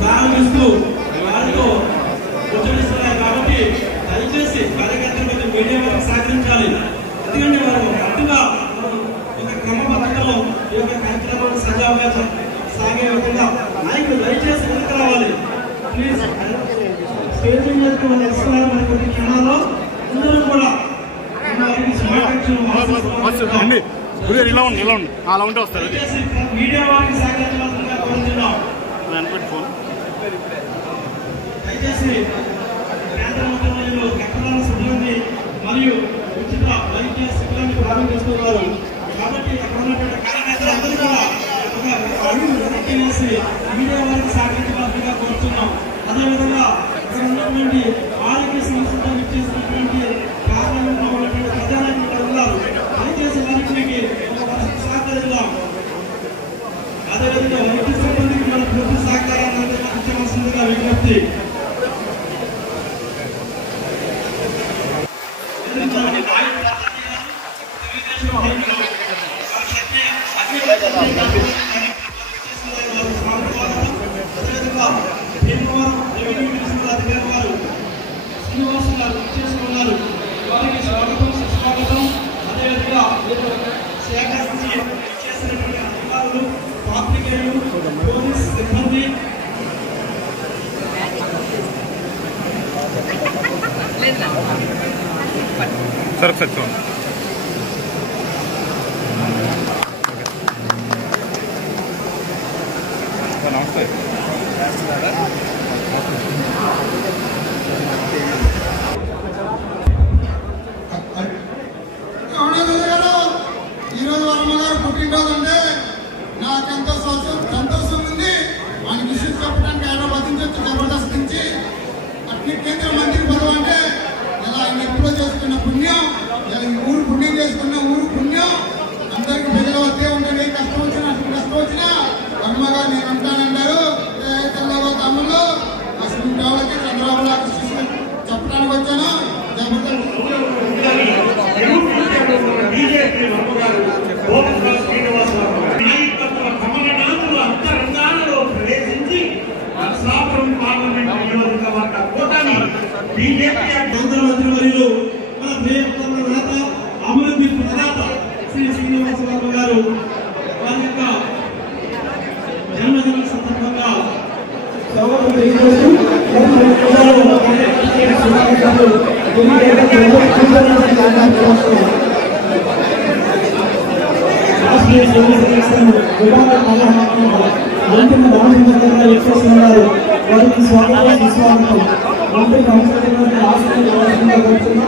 ప్రారంభిస్తూ వారితో ఉచ్చరిస్తున్నారు. కాబట్టి దయచేసి కార్యకర్తలు మీడియా వారికి సహకరించాలి. ఎందుకంటే వారు అట్టుగా ఒక క్రమబద్ధతలో ఈ యొక్క కార్యక్రమాన్ని సజావుగా సాగే విధంగా నాయకులు దయచేసి ముందుకు రావాలి. ప్లీజ్ స్టేజ్ మీదకి వాళ్ళు వస్తున్నారు. మరి కొన్ని క్షణాల్లో అందరూ కూడా ఇలా ఉండి అలా ఉంటే వస్తారు. మీడియా వారికి సహకరించాల్సిందిగా కోరుతున్నాం. దయచేసి కేంద్ర మంత్రులు రక్తదాన శిబిరాన్ని మరియు ఉచిత వైద్య శిబిరాన్ని ప్రారంభిస్తున్నారు. కాబట్టి అక్కడ ఉన్నటువంటి కార్యకర్తలందరూ కూడా ఒక అడుగు వెనక్కి వేసి మీడియా వారికి సహకరించాల్సిందిగా కోరుతున్నాం. అదేవిధంగా ఇక్కడ ఉన్నటువంటి ఆరోగ్య సంస్థతో ఇచ్చేసినటువంటి పార్లమెంట్లో ఉన్నటువంటి ప్రజానాయకులు ఉన్నారు. దయచేసి వారికి సహకరిద్దాం. అదేవిధంగా వైద్య సిబ్బందికి మన పూర్తి సహకారాన్ని అందించవలసిందిగా విజ్ఞప్తి. శ్రీనివాస్ గారు చేసుకున్నారు. వారికి స్వాగతం సుస్వాగతం. అదేవిధంగా సేకరించి చేసినటువంటి అధికారులు, పాత్రికేయులు, పోలీస్ సిబ్బంది సరే సార్ చూడండి. నమస్తే. ఈరోజు వర్మ గారు పుట్టినరోజు అంటే నాకెంతో సంతోషం ఉంది. ఆయన విషయం చెప్పడానికి హైదరాబాద్ నుంచి వచ్చి జబర్దస్త్ నుంచి అట్లీ కేంద్ర మంత్రి పదవి అంటే ఇలా ఆయన ఎప్పుడో చేసుకున్న పుణ్యం, ఇలా ఈ ఊరు పుణ్యం చేసుకున్న ఊరు పుణ్యం. అందరికి ప్రజల వద్దే ఉండండి. కష్టం వచ్చినా అసలు కష్టం వచ్చినా వర్మ గారు నేను ఉంటానంటారు. తెల్లగో తమ్ముళ్ళు అసలు వాళ్ళకి చంద్రబాబు గారికి చెప్పడానికి వచ్చాను. అంతరంగాలలో ప్రవేశించి నరసాపురం పార్లమెంట్ నియోజకవర్గ కూటమి బీజేపీ కేంద్ర మంత్రి వర్యులు మన ప్రియతమ నేత అభివృద్ధి ప్రదాత శ్రీ శ్రీనివాస వర్మ గారు వారి యొక్క జన్మదిన సందర్భంగా వారికి స్వాగతం సుస్వాగతం. మంత్రి సంస్కృతి ఆశ్రయించవలసిందిగా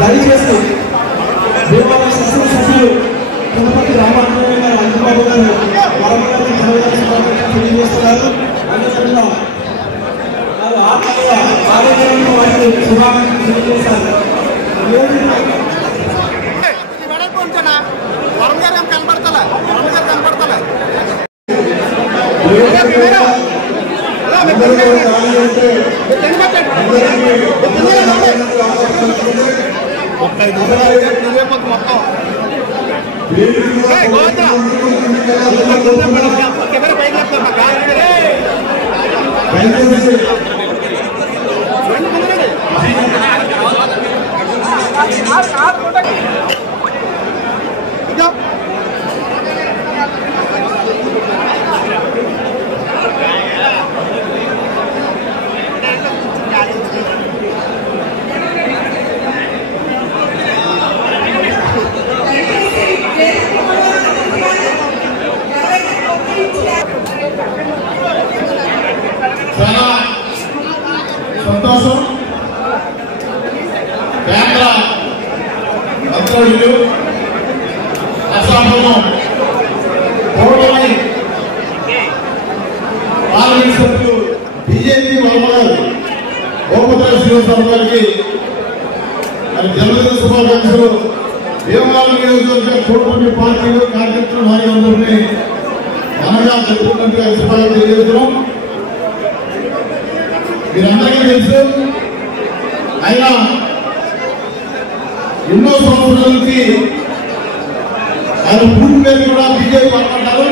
దయచేసి దేవాలయ శాసనసభ్యులు తిరుపతి రామాంజనేయ గారు అంజబాబు గారు వరమగారి తెలియజేస్తున్నారు. అదేవిధంగా వారు ఆత్మీయ కార్యక్రమంలో వారికి శుభాకాంక్షలు తెలియజేశారు. చాలా సంతోషం. కేంద్ర మంత్రులు అసెంబ్లీలో గౌరవని పార్లమెంట్ సభ్యులు బీజేపీ వల్లగారు గోపత్ర శ్రీనివాసరావు గారికి మరి జన్మదిన శుభాకాంక్షలు. భీమవరం నియోజకవర్గ కూటమి పార్టీలు కార్యకర్తలు వారి అందరినీ ఘనంగా జరుపుకున్నట్టుగా శుభాకాంక్షలు తెలియజేస్తున్నాం. మీరందరికీ తెలుసు, ఆయన ఎన్నో సంవత్సరాల నుంచి ఆయన పూర్తి పేరు కూడా బీజేపీ అనుకుంటారు.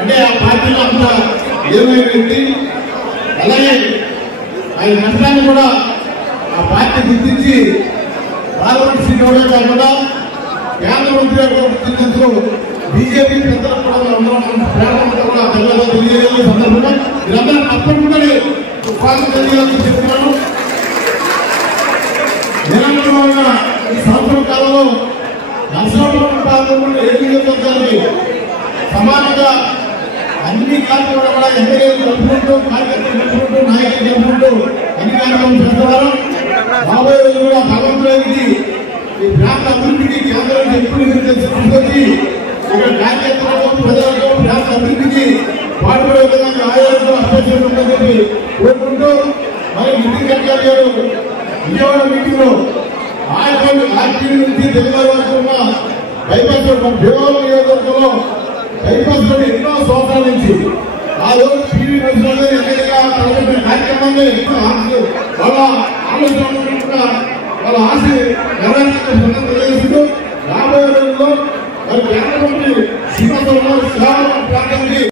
అంటే ఆ పార్టీలో అంత ఏమైన వ్యక్తి. అలాగే ఆయన నష్టాన్ని కూడా ఆ పార్టీ గుర్తించి పార్లమెంట్ సీట్ అవడే కాకుండా కేంద్ర మంత్రిగా కూడా గుర్తించేందుకు బీజేపీ పెద్దలకు కూడా ప్రేరణంతా కూడా పిల్లలు తెలియజేసే సందర్భంగా మీరందరూ తప్పకుండా చెప్తున్నాను. నిరంతరమైన ఈ సంవత్సరం కాలంలో నర్సాపురం పార్లమెంట్ ఏ నియోజకవర్గానికి సమానంగా అన్ని కార్యక్రమాలు కూడా ఎమ్మెల్యేలు జరుపుకుంటూ కార్యకర్తలు జరుపుకుంటూ నాయకులు జరుపుకుంటూ అన్ని కార్యక్రమాలు చేస్తున్నారు. రాబోయే రోజు కూడా భగవంతుడికి ఈ ప్రాంత అభివృద్ధికి కేంద్రం ఎప్పుడు తీసుకొచ్చి ఇక్కడ కార్యకర్తలకు ప్రజలకు ప్రాంత అభివృద్ధికి పాటుపడే విధంగా ఆయోజన అభ్యర్థులు ఉంటుందని కోరుకుంటూ మరి నితిన్ గడ్కరీ గారు విజయవాడ మీటింగ్ లో ఆర్టీ నుంచి తెలుగు వరకు బైపాస్ భీమవరం నియోజకవర్గంలో బైపాస్ లో ఎన్నో సంవత్సరాల నుంచి ఆ రోజు టీవీ కార్యక్రమాన్ని వాళ్ళ ఆలోచన వాళ్ళ ఆశ నెరవేర్చుకుంటూ రాబోయే రోజుల్లో మరి కేంద్ర మంత్రి శ్రీనివాసరావు గారు ప్రాంతానికి